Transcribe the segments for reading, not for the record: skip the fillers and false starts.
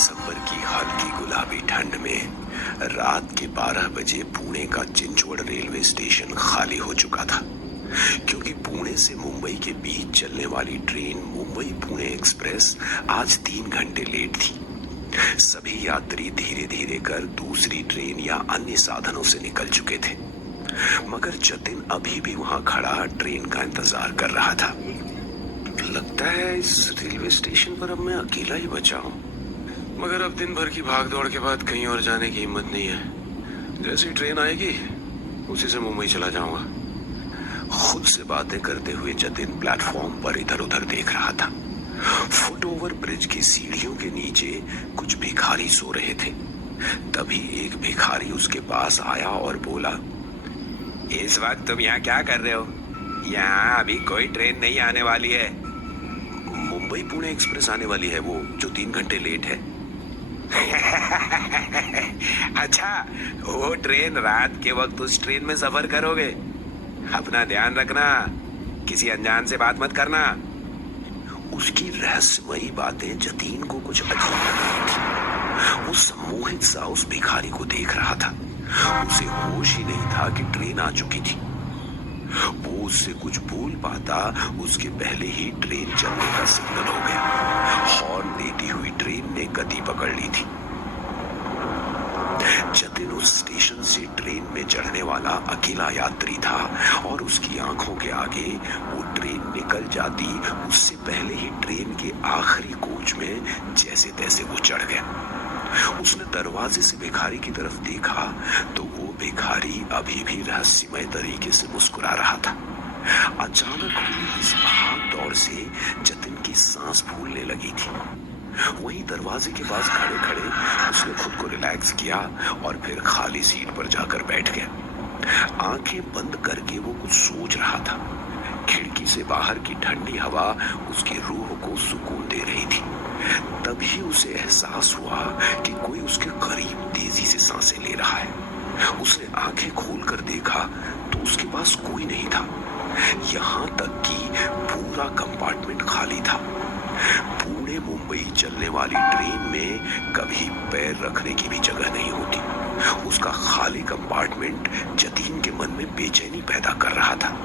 दिसंबर की हल्की गुलाबी ठंड में रात के 12 बजे पुणे का चिंचवड़ रेलवे स्टेशन खाली हो चुका था, क्योंकि पुणे से मुंबई के बीच चलने वाली ट्रेन मुंबई पुणे एक्सप्रेस आज 3 घंटे लेट थी। सभी यात्री धीरे धीरे कर दूसरी ट्रेन या अन्य साधनों से निकल चुके थे, मगर जतिन अभी भी वहां खड़ा ट्रेन का इंतजार कर रहा था। लगता है इस रेलवे स्टेशन पर अब मैं अकेला ही बचा हूँ, मगर अब दिन भर की भागदौड़ के बाद कहीं और जाने की हिम्मत नहीं है। जैसी ट्रेन आएगी उसी से मुंबई चला जाऊंगा। खुद से बातें करते हुए जतिन प्लेटफॉर्म पर इधर उधर देख रहा था। फुट ओवर ब्रिज की सीढ़ियों के नीचे कुछ भिखारी सो रहे थे। तभी एक भिखारी उसके पास आया और बोला, इस वक्त तुम यहाँ क्या कर रहे हो? यहाँ अभी कोई ट्रेन नहीं आने वाली है। मुंबई पुणे एक्सप्रेस आने वाली है, वो जो 3 घंटे लेट है। अच्छा, वो ट्रेन रात के वक्त उस ट्रेन में सफर करोगे? अपना ध्यान रखना, किसी अनजान से बात मत करना। उसकी रहस्यमयी बातें जतीन को कुछ अजीब लग रही थी। वो सम्मोहित सा उस भिखारी को देख रहा था। उसे होश ही नहीं था कि ट्रेन आ चुकी थी। वो उससे कुछ बोल पाता उसके पहले ही ट्रेन चलने का सिग्नल हो गया। हॉर्न देती हुई ट्रेन ने गति पकड़ ली थी। जतिन उस स्टेशन से ट्रेन में चढ़ने वाला अकेला यात्री था और उसकी आंखों के आगे वो ट्रेन निकल जाती उससे पहले ही ट्रेन के आखिरी कोच में जैसे तैसे वो चढ़ गया। उसने दरवाजे से भिखारी की तरफ देखा तो वो भिखारी अभी भी रहस्यमय तरीके से मुस्कुरा रहा था। अचानक हुई इस भाग दौड़ से जतिन की सांस फूलने लगी थी। वहीं दरवाजे के पास खड़े खड़े उसने खुद को रिलैक्स किया और फिर खाली सीट पर जाकर बैठ गया। आंखें बंद करके वो कुछ सोच रहा था। खिड़की से बाहर की ठंडी हवा उसकी रूह को सुकून दे रही थी। तभी उसे एहसास हुआ कि कोई उसके करीब तेजी से सांसें ले रहा है। उसने आंखें खोलकर देखा तो उसके पास कोई नहीं था। यहाँ तक कि पूरा कंपार्टमेंट खाली था। पुणे मुंबई चलने वाली ट्रेन में कभी पैर रखने की भी जगह नहीं होती। उसका खाली कंपार्टमेंट जतीन के मन में बेचैनी पैदा कर रहा था।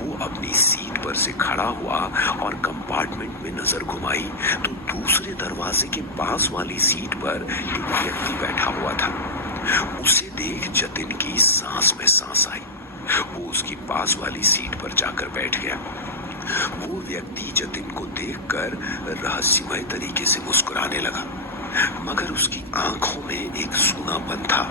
वो अपनी सीट पर से खड़ा हुआ और कंपार्टमेंट में नजर घुमाई तो दूसरे दरवाजे के पास वाली सीट पर एक व्यक्ति बैठा हुआ था। उसे देख जतिन की सांस में सांस आई। वो उसकी पास वाली सीट पर जाकर बैठ गया। वो व्यक्ति जतिन को देखकर रहस्यमय तरीके से मुस्कुराने लगा, मगर उसकी आंखों में एक सूनापन था।